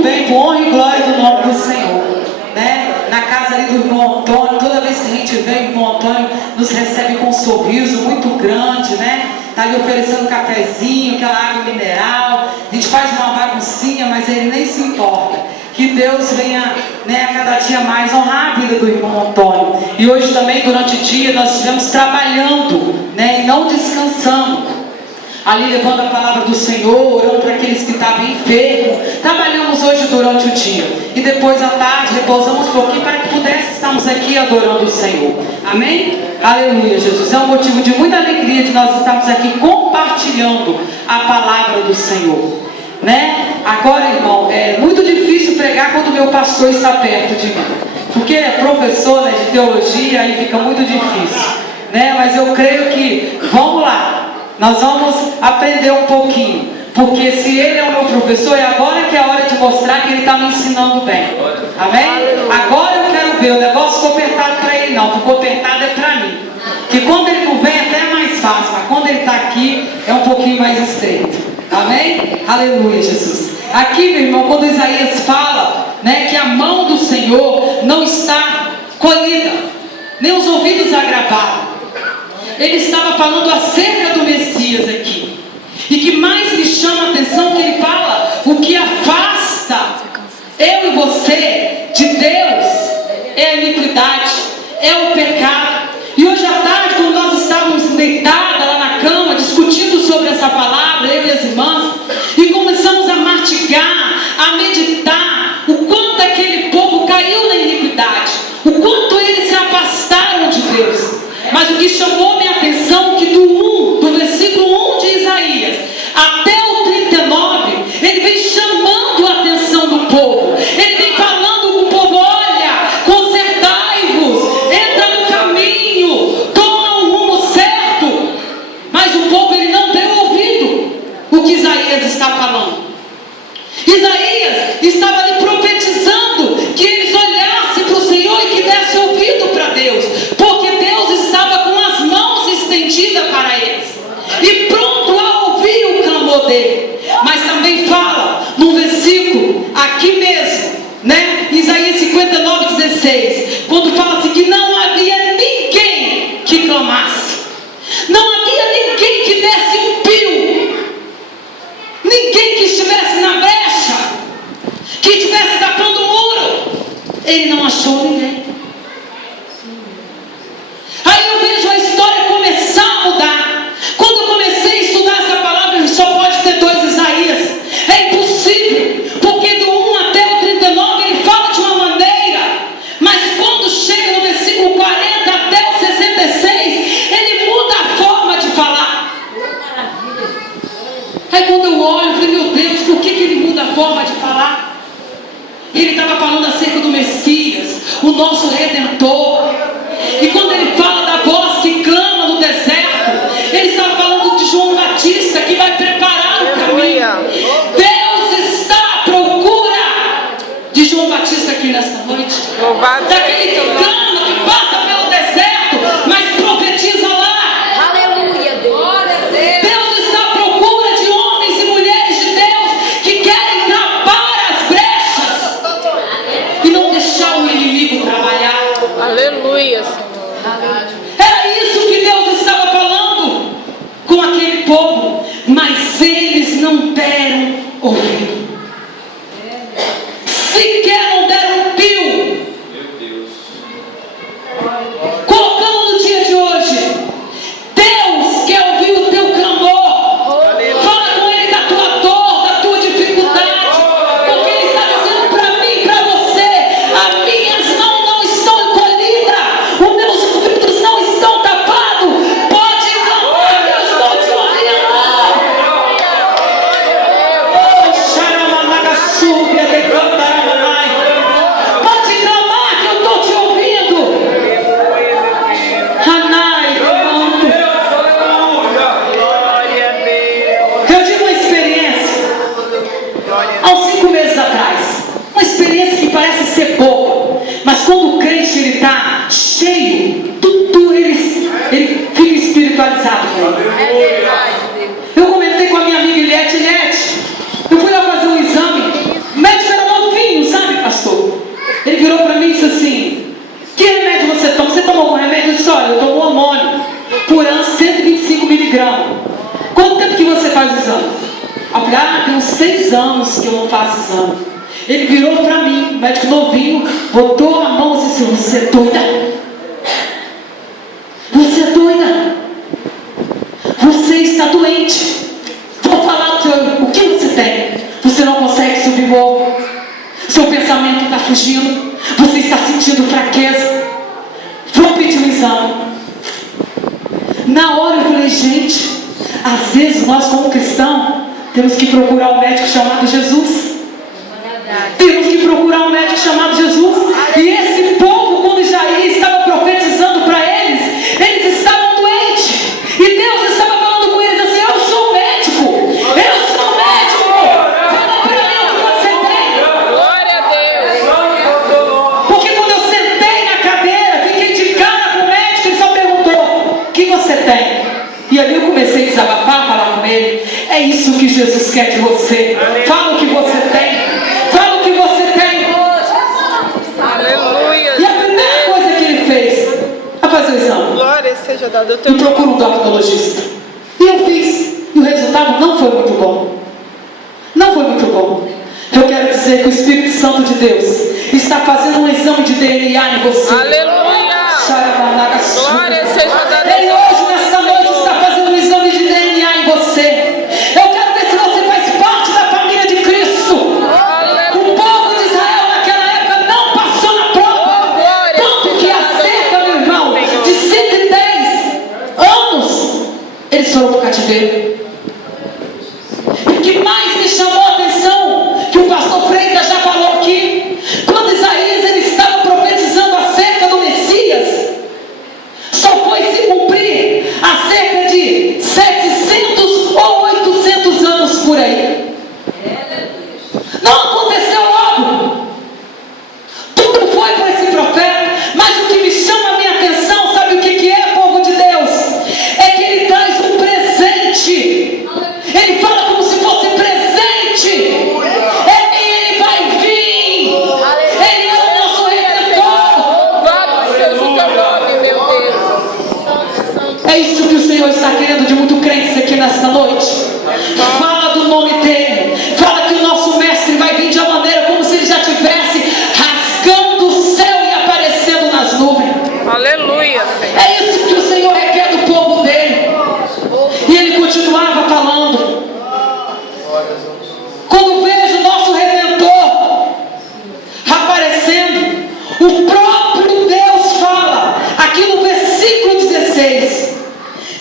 muito bem, por honra e glória do nome do Senhor, né? Na casa ali do irmão Antônio, toda vez que a gente vem, o irmão Antônio nos recebe com um sorriso muito grande, né? Está ali oferecendo um cafezinho, aquela água mineral. A gente faz uma baguncinha, mas ele nem se importa. Que Deus venha, né, a cada dia mais honrar a vida do irmão Antônio. E hoje também, durante o dia, nós estivemos trabalhando, né, e não descansando. Ali levando a palavra do Senhor, orando para aqueles que estavam enfermos. Trabalhamos hoje durante o dia. E depois à tarde repousamos um pouquinho para que pudéssemos estarmos aqui adorando o Senhor. Amém? Aleluia, Jesus. É um motivo de muita alegria de nós estarmos aqui compartilhando a palavra do Senhor. Né? Agora, irmão, é muito difícil pregar quando o meu pastor está perto de mim. Porque é professor, né, de teologia, aí fica muito difícil. Né? Mas eu creio que, vamos lá. Nós vamos aprender um pouquinho, porque se ele é o meu professor, é agora que é a hora de mostrar que ele está me ensinando bem. Amém? Agora eu quero ver, o negócio ficou apertado para ele não, ficou apertado é para mim. Porque quando ele não vem até é mais fácil, mas quando ele está aqui é um pouquinho mais estreito. Amém? Aleluia, Jesus. Aqui, meu irmão, quando Isaías fala, né, que a mão do Senhor não está colhida, nem os ouvidos agravados. Ele estava falando acerca do Messias aqui. E que mais me chama a atenção que ele fala, o que afasta eu e você de Deus é a iniquidade, é o pecado. E hoje à tarde, quando nós estávamos deitadas lá na cama, discutindo sobre essa palavra, eu e as irmãs, e começamos a mastigar, a meditar, o quanto aquele povo caiu na iniquidade, o quanto eles se afastaram de Deus. Mas o que chamou minha atenção é que do versículo 1 de Isaías até o 39, ele vem chamando a atenção do povo. Ele vem falando com o povo: olha, consertai-vos, entra no caminho, toma o rumo certo. Mas o povo, ele não deu ouvido o que Isaías está falando. Isaías estava ali profetizando que eles olhassem para o Senhor e que dessem ouvido para Deus, porque Deus estava com as mãos estendidas para eles e pronto a ouvir o clamor dele. Mas também fala no versículo aqui mesmo, né, Isaías 59:16, quando fala assim que não havia ninguém que clamasse, não havia ninguém que desse um pio, ninguém que estivesse na brecha, que estivesse tapando o muro. Ele não achou ninguém. Aí eu vejo a história começar a mudar. Quando eu comecei a estudar essa palavra, só pode ter 2 Isaías. É impossível, porque do 1 até o 39 ele fala de uma maneira, mas quando chega no versículo 40 até o 66, ele muda a forma de falar. Aí quando eu olho, eu falei: meu Deus, por que ele muda a forma de falar? Ele estava falando acerca do Messias, o nosso Redentor. E quando ele fala da voz que clama no deserto, ele estava falando de João Batista, que vai preparar o caminho. Deus está à procura de João Batista aqui nesta noite, daquele que clama, que passa pelo deserto, mas profetiza lá. Aleluia, Deus. Deus está à procura de homens e mulheres de Deus que querem tapar as brechas e não deixar o inimigo trabalhar. Aleluia, Senhor. Era isso que Deus estava falando com aquele povo, mas eles não deram ouvido. Sequer não deram um pio. Colocando no dia de hoje, Deus quer ouvir o teu clamor. Fala com Ele da tua dor, da tua dificuldade, porque Ele está dizendo para mim e para você: as minhas mãos não estão encolhidas, os meus ouvidos não estão tapados. Pode clamar, que eu estou te ouvindo. Oh, xaramanagaçúbia, decantaramanai. faz o exame? Eu falei, tem uns 6 anos que eu não faço exame. Ele virou para mim, médico novinho, botou a mão e disse assim, você é doida? Você é doida? Você está doente. Vou falar do senhor, o que você tem? Você não consegue subir morro. Seu pensamento está fugindo. Você está sentindo fraqueza. Vou pedir um exame. Na hora eu falei, gente, às vezes nós como cristãos temos que procurar um médico chamado Jesus. Temos que procurar um médico chamado Jesus. E esse povo, quando Isaías estava profetizando para eles estavam doentes. E Deus estava falando com eles assim, eu sou médico. Eu sou médico. Fala para mim o que você tem. Glória a Deus. Porque quando eu sentei na cadeira, fiquei de cara com o médico, ele só perguntou, o que você tem? E ali eu comecei a desabafar, falar com ele. É isso que Jesus quer de você. Fala o que você tem. Fala o que você tem. Aleluia. E a primeira coisa que ele fez é fazer o exame. Glória seja dada ao teu E procura um oftalmologista. E eu fiz. E o resultado não foi muito bom. Não foi muito bom. Eu quero dizer que o Espírito Santo de Deus está fazendo um exame de DNA em você. Aleluia. Glória seja dada. Ele hoje, nessa noite, está fazendo um exame de DNA em você. Eu quero ver se você faz parte da família de Cristo. O povo de Israel naquela época não passou na prova. Tanto que acerca, meu irmão, de 110 anos, eles foram para o cativeiro. E o que mais me chamou a atenção, que o pastor Freitas já falou aqui, quando Isaías ele estava profetizando acerca do Messias, só foi se cumprir há cerca de 700 ou 800 anos por aí. Não aconteceu logo. Tudo foi para esse profeta. Mas o que me chama a minha atenção, sabe o que é, povo de Deus? É que ele traz um presente. Ele fala como se fosse presente. É que ele vai vir. Ele é o nosso Redentor. Louvado seja o teu nome, meu Deus. É isso que o Senhor está querendo de muito crente aqui nesta noite. Fala do nome dele. Fala que o nosso mestre vai vir de uma maneira como se ele já estivesse rasgando o céu e aparecendo nas nuvens. Aleluia, Senhor. É isso que o Senhor requer do povo dele. E ele continuava falando. Quando vejo o nosso Redentor aparecendo, o próprio Deus fala, aqui no versículo 16,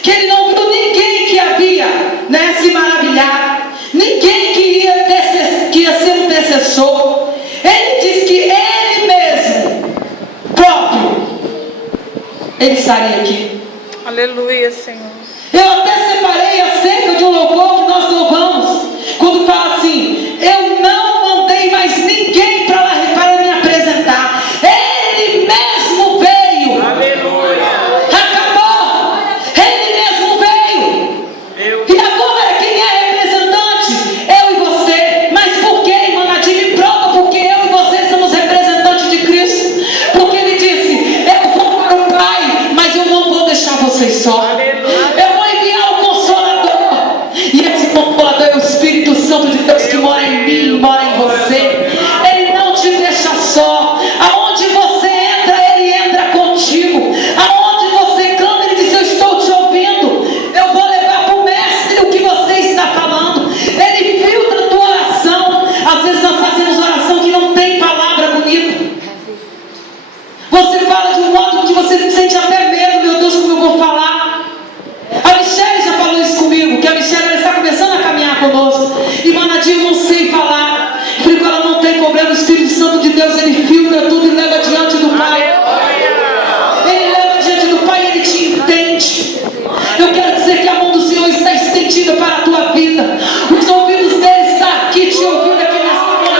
que ele não viu ninguém que havia se maravilhado, ninguém que ia ser um intercessor. Ele diz que ele mesmo, próprio, ele estaria aqui. Aleluia, Senhor. Eu até separei acerca de um louvor que nós louvamos, quando fala assim, eu não mandei mais ninguém para me apresentar, ele mesmo veio. Aleluia. Acabou, ele mesmo veio. E agora quem é representante? Eu e você. Mas por que, irmã Nadir? Me prova porque eu e você somos representantes de Cristo. Porque ele disse, eu vou para o Pai, mas eu não vou deixar vocês só. Eu vou enviar o Consolador. E esse Consolador é o Espírito Santo de Deus que mora em mim, mora em você. Ele não te deixa só. Aonde você entra, ele entra contigo. Aonde você clama, ele diz, eu estou te ouvindo. Eu vou levar para o mestre o que você está falando. Ele filtra a tua oração. Às vezes nós fazemos oração que não tem palavra bonita. Você fala de um modo que você sente até medo, meu Deus, como eu vou falar. A Michelle já falou isso comigo, que a Michelle ela está começando a caminhar conosco. E Manadia, eu não sei falar. Porque ela não tem problema, o Espírito Santo de Deus, ele filtra tudo e leva diante do Pai. Ele leva diante do Pai e ele te entende. Eu quero dizer que a mão do Senhor está estendida para a tua vida. Os ouvidos dele estão aqui te ouvindo aqui nessa noite.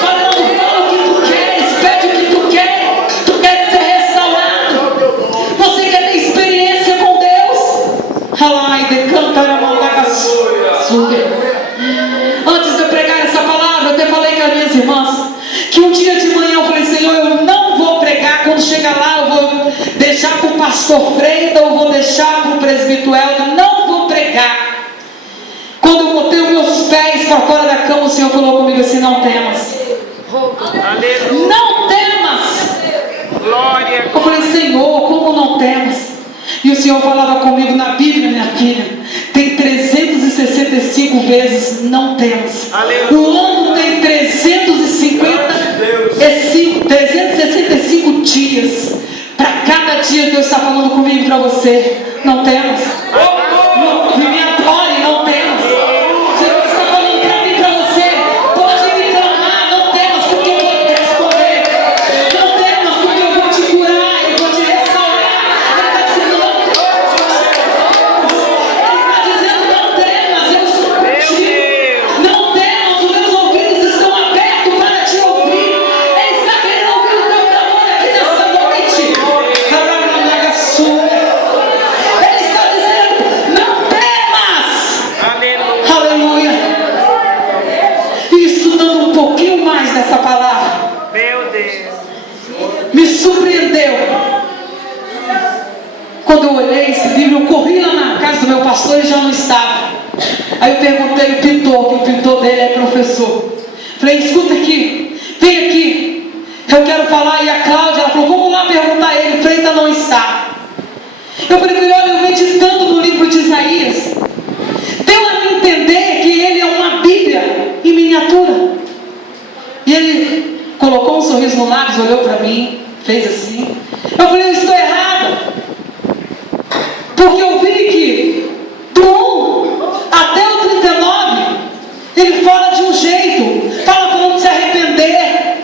Falando, fala o que tu queres, pede o que tu queres. Tu queres ser restaurado. Você quer ter experiência com Deus? Alai, decanta a mão da Antes de eu pregar essa palavra, eu até falei com as minhas irmãs que um dia de manhã eu falei, Senhor, eu não vou pregar. Quando chegar lá, eu vou deixar para o pastor Freita, eu vou deixar para o presbítero Helder, não vou pregar. Quando eu botei os meus pés para fora da cama, o Senhor falou comigo assim: não temas. Não temas. Eu falei: Senhor, como não temas? E o Senhor falava comigo na Bíblia, minha filha, tem 365 vezes não temas. O ano tem 365 dias. Para cada dia Deus está falando comigo, para você: não temas. Não, me adore, não temas. O Senhor está falando para mim, para você: pode me clamar, não temas, porque eu vou te responder. Não temas, porque eu vou te curar, eu vou te restaurar. Ele está dizendo: não temas. Ele está dizendo: não temas, eu sou contigo. Não temas, os meus ouvidos estão abertos para te ouvir. Ele está querendo ouvir o teu clamor aqui nessa noite. Ele está dizendo: não temas. Aleluia. E estudando um pouquinho mais dessa palavra, Meu Deus. me surpreendeu. Quando eu olhei esse livro, eu corri lá na casa do meu pastor e já não estava. Aí eu perguntei o pintor, que o pintor dele é professor. Falei: escuta aqui, vem aqui, eu quero falar. E a Cláudia, ela falou: vamos lá perguntar a ele. Falei: ainda não está. Eu falei: olha, eu meditando no livro de Isaías, deu a me entender que ele é uma Bíblia em miniatura. E ele colocou um sorriso no lábio, olhou para mim, fez assim. Eu falei: eu estou errada, porque eu vi que do 1 até o 39 ele fala de um jeito, fala para não se arrepender.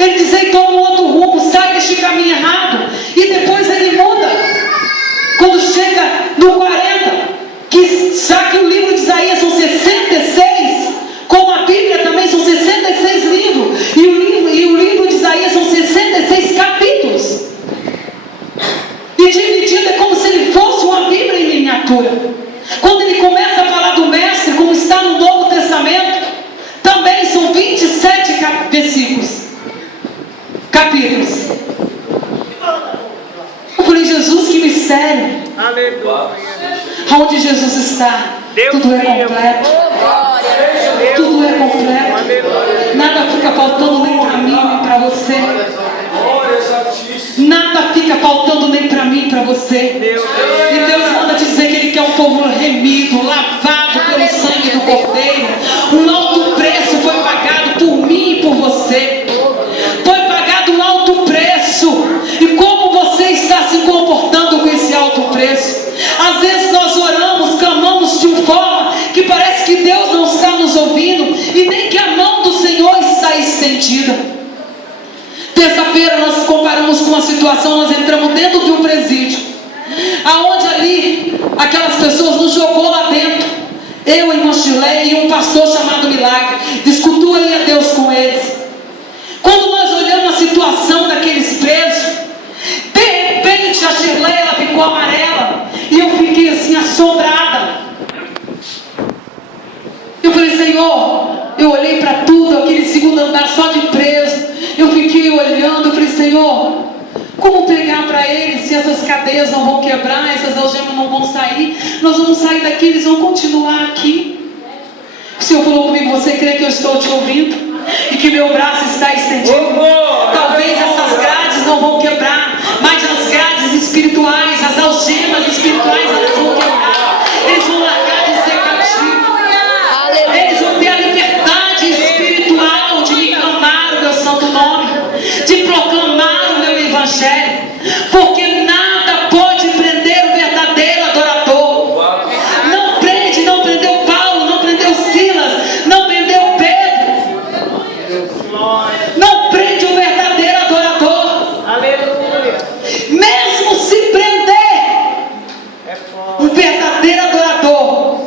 Ele diz: ei, toma um outro rumo, sai deste caminho errado. E depois ele muda. Quando chega no 40, que já que o livro de Isaías são 66, como a Bíblia também são 66 livros, e o livro de Isaías são 66 capítulos. E dividido é como se ele fosse uma Bíblia em miniatura. Quando ele começa a falar do Mestre, como está no Novo Testamento, também são 27 capítulos. Eu falei: Jesus, que mistério. Aleluia. Aonde Jesus está, tudo é completo. Tudo é completo. Nada fica faltando nem para mim, nem para você. Nada fica faltando nem para mim, para você. E Deus manda dizer que Ele quer um povo remido, lavado pelo sangue do Cordeiro. Um alto preço foi pagado por mim e por você. Foi pagado um alto preço. E como você está se comportando com esse alto preço? Às vezes nós oramos, clamamos de uma forma que parece que Deus não está nos ouvindo e nem que a mão do Senhor está estendida. Terça-feira nós comparamos com uma situação, nós entramos dentro de um presídio, aonde ali aquelas pessoas nos jogou lá dentro, eu, a irmã Chilé e um pastor chamado Milagre, discutiu aí a Deus com eles. Quando nós olhamos a situação daqueles presos, de repente a Chilé, ela ficou amarela e eu fiquei assim assombrada. Eu falei: Senhor, eu olhei para tudo, aquele segundo andar só de preso. Eu fiquei olhando, eu falei: Senhor, como pregar para eles se essas cadeias não vão quebrar, essas algemas não vão sair? Nós vamos sair daqui, eles vão continuar aqui. O Senhor falou comigo: você crê que eu estou te ouvindo? E que meu braço está estendido? Talvez essas grades não vão quebrar, mas as grades espirituais, as algemas espirituais, elas vão quebrar. Eles vão largar de ser cativos. Eles vão ter a liberdade espiritual de me clamar o meu santo nome, de proclamar o meu evangelho, porque nada pode prender o verdadeiro adorador. Não prende, não prendeu Paulo, não prendeu Silas, não prendeu Pedro. Não prende o verdadeiro adorador. Aleluia. Mesmo se prender um verdadeiro adorador,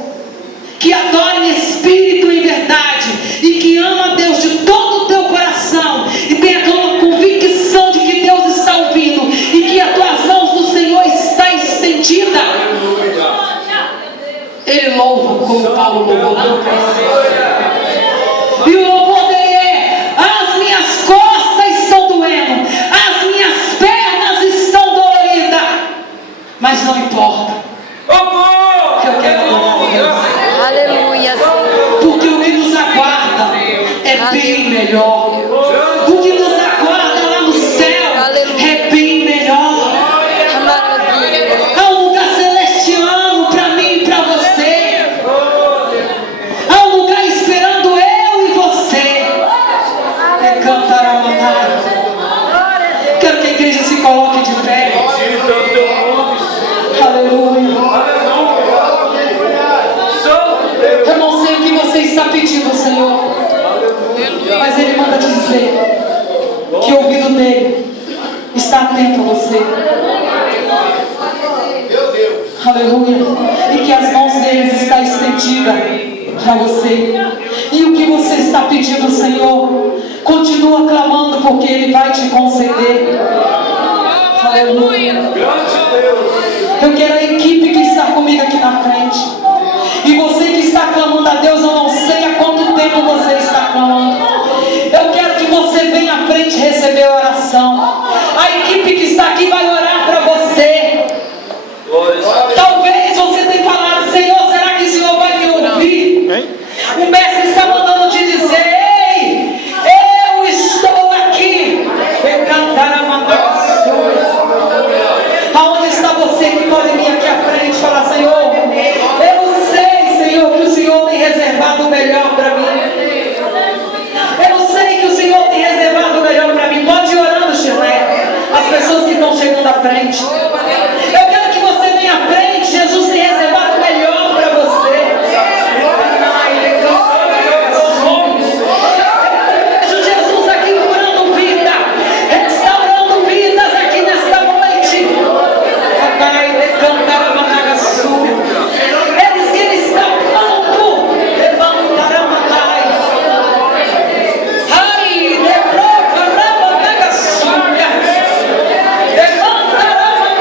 que adora em espírito e em verdade, e que ama a Deus de todo o teu coração, e tem aquela convicção de que Deus está ouvindo, e que as tuas mãos do Senhor está estendida. Ele louva como Paulo louvou. E o louvor dele é: as minhas melhor. O que nos aguarda lá no céu é bem melhor. Há um lugar celestial para mim e para você. Há um lugar esperando eu e você. Cantará mandar. Quero que a igreja se coloque de pé. Aleluia. Eu não sei o que você está pedindo, Senhor, mas Ele manda te dizer que o ouvido dele está atento a você. Aleluia. E que as mãos deles estão estendidas para você. E o que você está pedindo, Senhor, continua clamando, porque Ele vai te conceder. Aleluia. Eu quero a equipe que está comigo aqui na frente. E você que está clamando a Deus, eu não sei há quanto tempo você está clamando. Eu quero que você venha à frente receber a oração. A equipe que está aqui vai orar para você. Talvez você tenha falado: Senhor, será que o Senhor vai me ouvir? O mestre está mandando te dizer: ei, eu estou aqui. Aonde está você que pode vir aqui à frente e falar: Senhor, eu sei, Senhor, que o Senhor tem reservado o melhor para mim. Eu sei que o Senhor tem reservado o melhor para mim. Pode ir orando, Xilé. As pessoas que estão chegando à frente. Eu quero que você venha à frente. Jesus tem reservado o melhor para você. Eu vejo Jesus aqui curando vida, restaurando vidas aqui nesta noite. Eles que Ele está pronto. Levantará uma pai. Ai, lebroca, rabanaga súbia. Levantará uma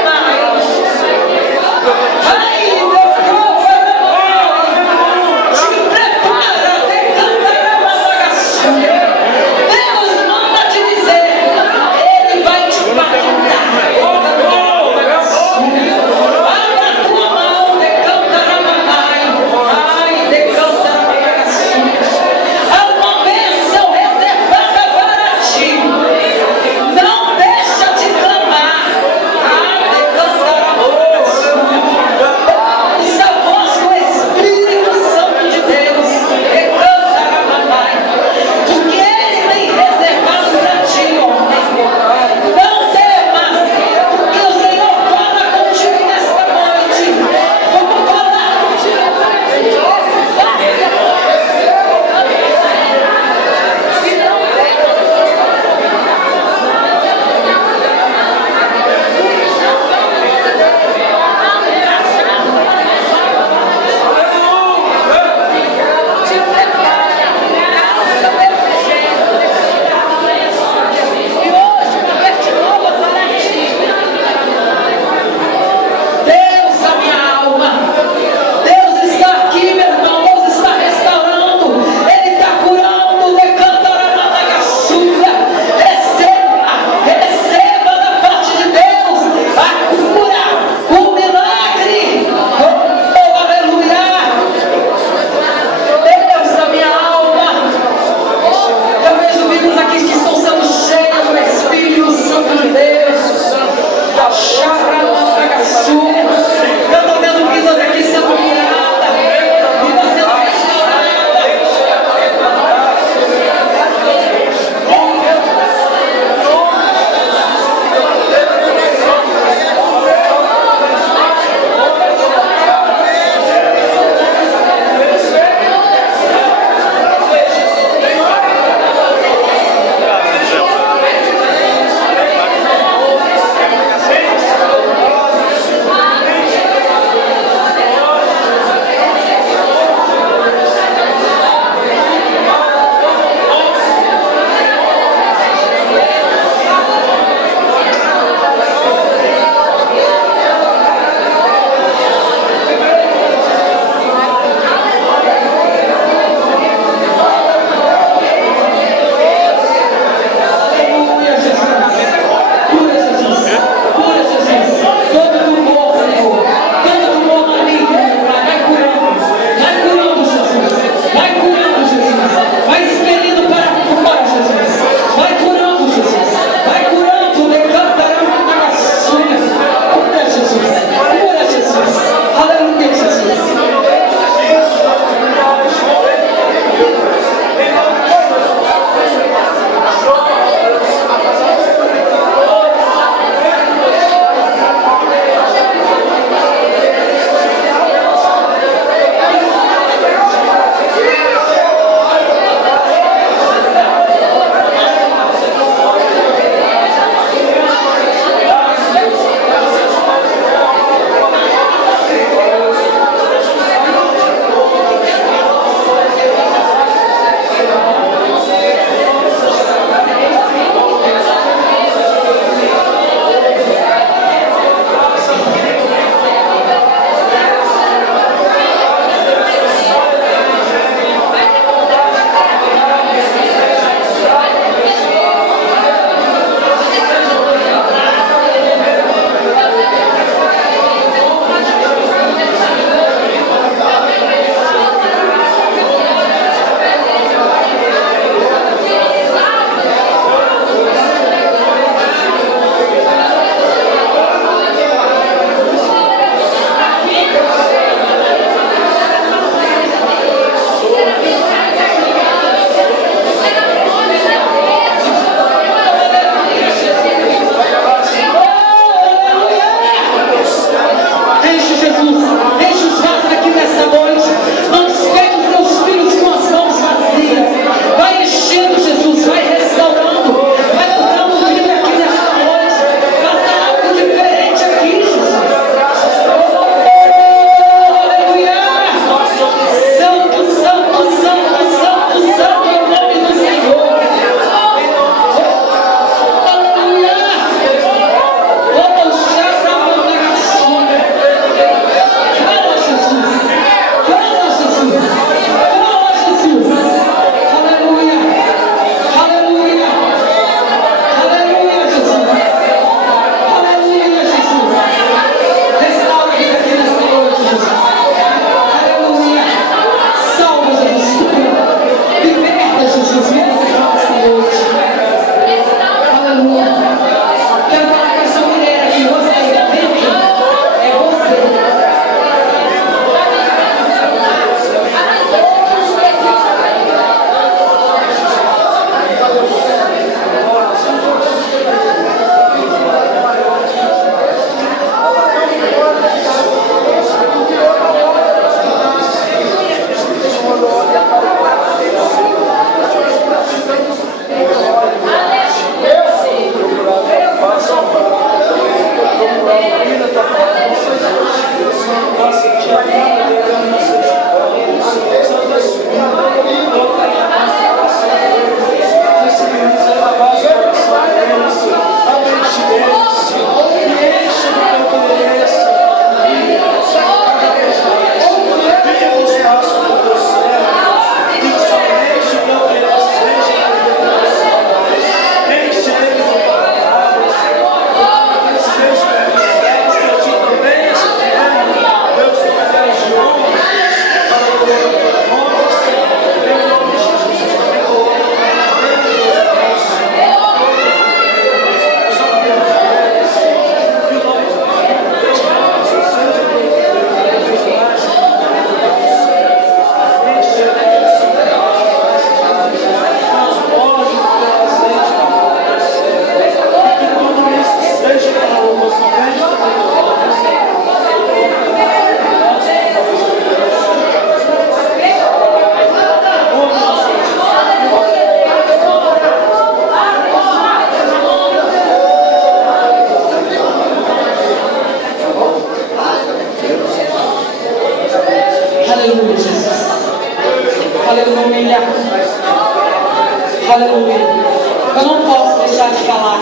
Eu não posso deixar de falar.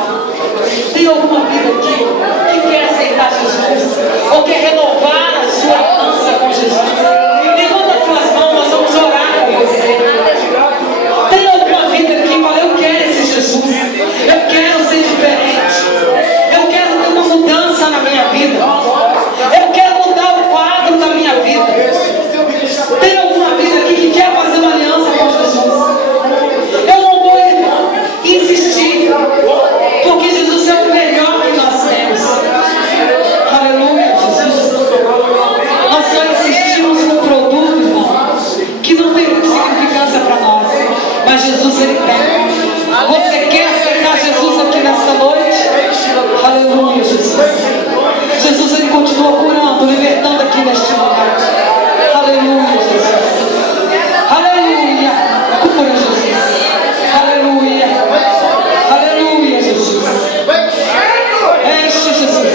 Tem alguma vida aqui que quer aceitar Jesus? Ou quer renovar a sua aliança com Jesus? Levanta as suas mãos, nós vamos orar com você. Tem alguma vida aqui que fala, eu quero esse Jesus. Eu quero ser diferente. Eu quero ter uma mudança na minha vida. Eu quero mudar o quadro da minha vida. Tem alguma vida aqui que quer fazer uma aliança com Jesus? Eu não vou insistir, porque Jesus é o melhor que nós temos. Aleluia, Jesus. Nós só insistimos no produto, irmão, que não tem significância para nós. Mas Jesus, Ele tem. Você quer aceitar Jesus aqui nesta noite? Aleluia, Jesus. Jesus, Ele continua curando, libertando aqui neste lugar. Aleluia, Jesus. Aleluia. Cura, Jesus. Aleluia. Aleluia, Jesus. Enche, Jesus.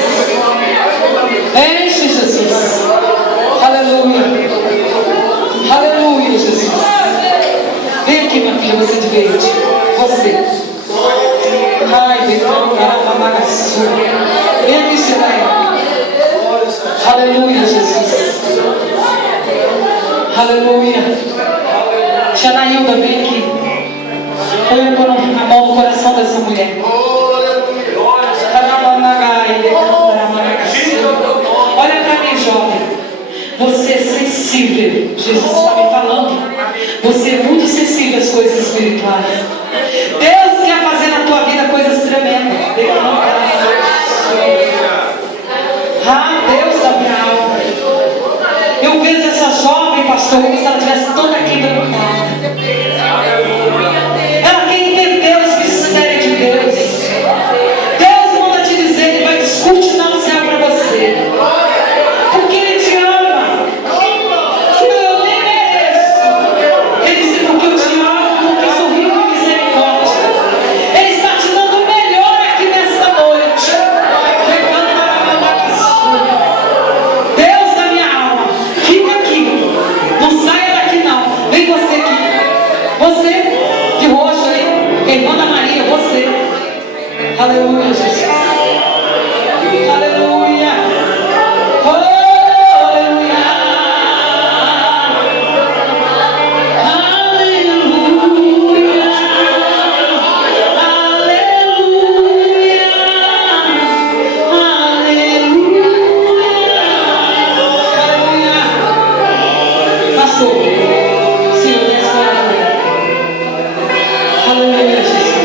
Enche, Jesus. Aleluia. Aleluia, Jesus. Vem aqui, minha filha, você de verde. Você. Ai, Deus. Vem aqui, Xanaína. Aleluia, Jesus. Aleluia. Xanaílda, vem aqui. Põe a mão no coração dessa mulher. Olha para mim, jovem. Você é sensível. Jesus está me falando. Você é muito sensível às coisas espirituais. Deus quer fazer na tua vida coisas tremendas. Ah, Deus da minha alma. Eu vejo essa jovem, pastor, como se ela estivesse toda quebrantada. Ela quer entender os mistérios de Deus. Deus manda te dizer que vai descortinar o céu para você. Porque Ele te ama. Senão eu nem mereço. Ele disse, porque eu te amo, porque sou rico em misericórdia. Ele está te dando o melhor aqui nesta noite. Deus da minha alma, fica aqui. Não saia daqui não. Vem você aqui. Você, de roxo aí, irmã da Maria, você. Aleluia, Jesus. Aleluia. Oh, aleluia. Aleluia. Aleluia. Pastor, Senhor, nessa hora. Aleluia, Jesus.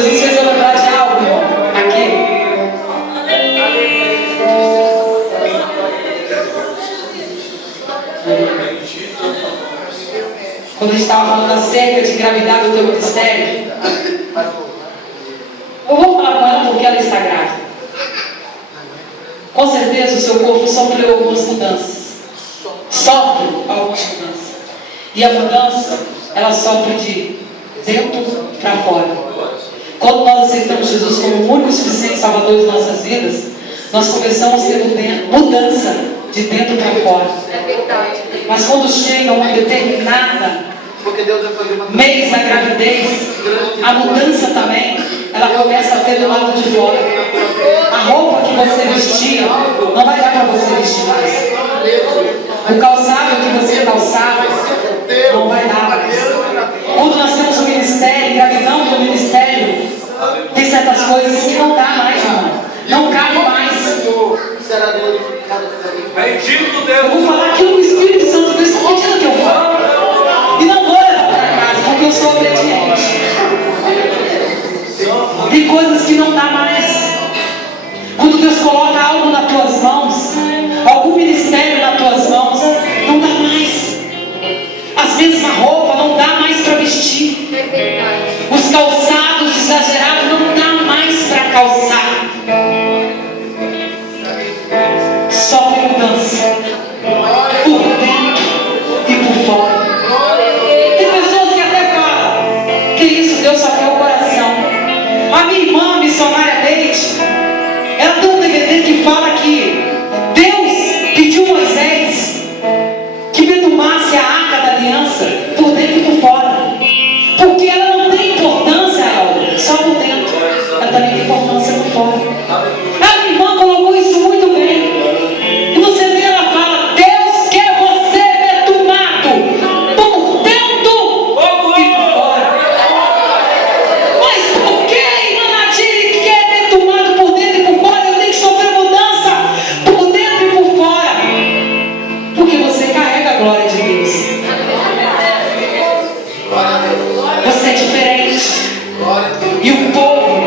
Jesus fez eu lembrar de algo, irmão. Aqui. Quando a gente estava falando acerca de engravidar do teu ministério, eu vou falar com ela porque ela está grávida. Com certeza o seu corpo sofreu algumas mudanças. Sofre algumas mudanças. E a mudança, ela sofre de dentro para fora. Quando nós aceitamos Jesus como o único e suficiente Salvador de nossas vidas, nós começamos a ter mudança de dentro para fora. Mas quando chega uma determinada mês da gravidez, a mudança também, ela começa a ter do lado de fora. A roupa que você vestia não vai dar para você vestir mais. O calçado que você calçava não vai dar mais. Quando nós temos um ministério, engravidamos do ministério, tem certas coisas que não dá mais, irmão. Não cabe mais. Eu vou falar aquilo que o Espírito Santo Deus está pedindo que eu fale. E não vou levar para casa, porque eu sou obediente. Tem coisas que não dá mais. Quando Deus coloca algo nas tuas mãos, algum ministério nas tuas mãos, não dá mais. As mesmas roupas não dá mais para vestir. Os calçados exagerados não dá mais para calçar. Sofre mudança por dentro e por fora. Tem pessoas que até falam: que isso, Deus só quer o coração. A minha irmã, a missionária Leite, ela tem um DVD que fala que Deus pediu a Moisés que betumasse a arca da aliança por dentro e por fora. Porque ela não tem importância, ela, só por dentro. Ela também tem importância por fora. A minha irmã colocou isso muito bem. E no CD ela fala: Deus quer você betumado por dentro e por fora. Mas por que, irmã Nadir, quer betumado por dentro e por fora? Eu tenho que sofrer mudança por dentro e por fora. Porque você carrega a glória de Deus. Você é diferente. E o povo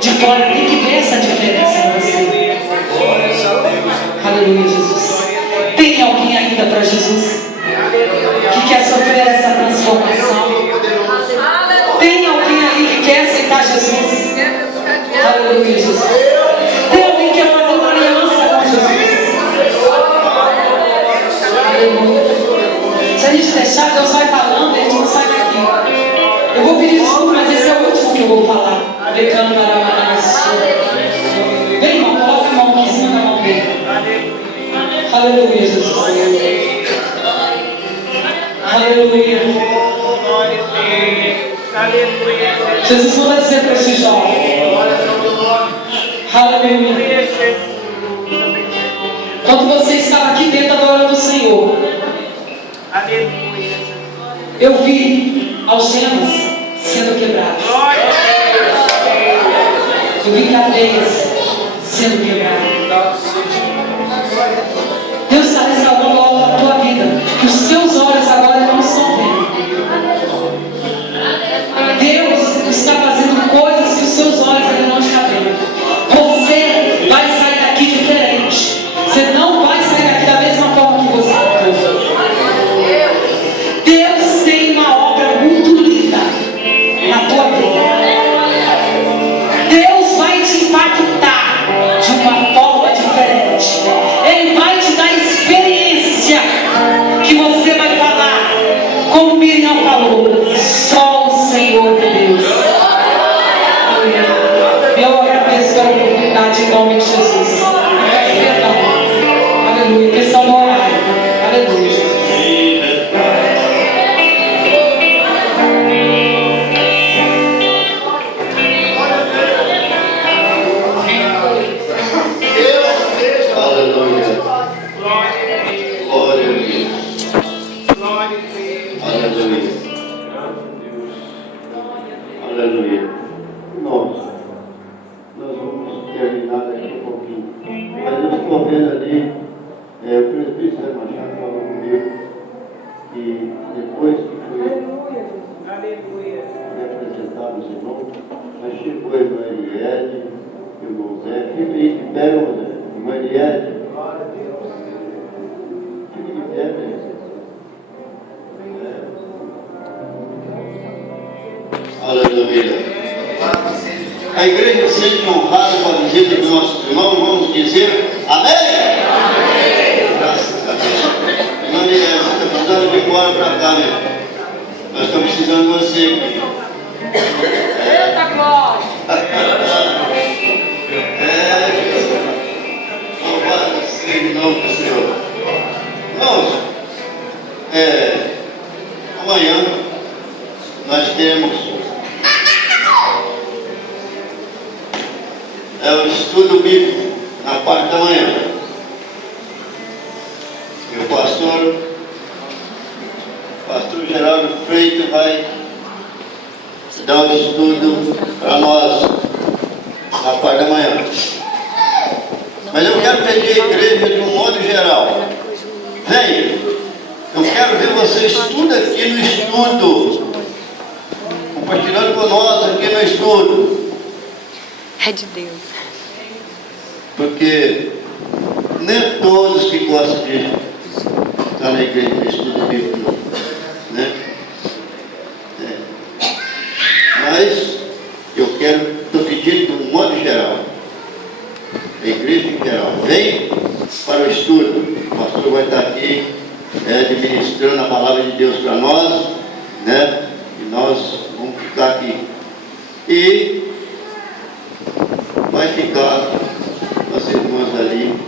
de fora tem que ver essa diferença em você. Aleluia, Jesus. Tem alguém ainda para Jesus que quer sofrer essa transformação? Tem alguém aí que quer aceitar Jesus? Aleluia, Jesus. Tem alguém que quer fazer uma aliança com Jesus? Aleluia. Se a gente deixar, Deus vai falando e a gente não sai daqui. Eu vou pedir desculpa, mas esse é o último que eu vou falar. Pecando para vem, irmão, coloca a mão aqui em cima da mão dele. Aleluia, Jesus. Aleluia. Jesus não vai dizer para esse jovem. Aleluia. Quando você estava aqui dentro adorando o Senhor, eu vi algemas sendo quebradas. Eu vi cadeias sendo quebradas. Deus está restaurando algo na tua vida que os teus olhos agora não estão vendo. Deus está fazendo coisas que os seus olhos ainda não estão vendo. Você vai sair daqui diferente. Você não vai sair daqui da mesma forma que você entrou. Deus tem uma obra muito linda na tua vida. Deus vai te impactar de uma forma diferente. Ele vai te dar experiência que você vai falar, como Miriam falou: só o Senhor é Deus. Eu agradeço pela oportunidade em nome de Jesus. Perdão. Aleluia. Questão do horário. Aleluia, Jesus. Aleluia. Nós vamos terminar daqui um pouquinho. Mas eu estou vendo ali, o presbítero Zé Machado falou comigo que depois que foi representado os irmãos, vai chegar a irmã Eliette, o irmão Zé. Fica aí de pé, irmão Zé. Irmã Eliette. Fica de pé, né? Aleluia. A igreja sente honrada com a visita dos nossos irmãos. Vamos dizer amém? Amém. Graças a Deus. Irmã Eliette, você está precisando vir embora para cá, meu. Nós estamos precisando de você aqui. Eita glória! Louvado seja o nome do Senhor. Irmãos, amanhã nós temos o estudo bíblico na parte da manhã. E o pastor Geraldo Freitas vai dar o estudo para nós na parte da manhã. Mas eu quero pedir à igreja de um modo geral. Venha, eu quero ver vocês tudo aqui no estudo, compartilhando com nós aqui no estudo. É de Deus. Porque nem todos que gostam de estar na igreja no estudo bíblico, né? Mas eu estou pedindo de um modo geral, a igreja em geral, vem para o estudo. O pastor vai estar aqui administrando a palavra de Deus para nós, né? E nós vamos ficar aqui. E vai ficar as irmãs ali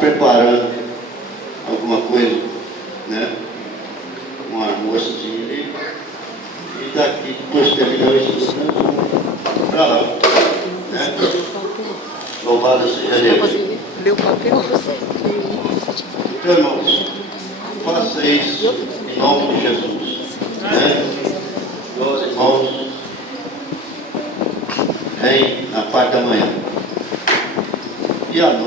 preparando alguma coisa, né? Um almoçozinho ali. E daqui, depois de terminar o estudo, nós vamos para lá, né? Louvado seja Deus. Meu papel. Então, irmãos, faça isso em nome de Jesus, né? Meus irmãos, vem na parte da manhã e à noite.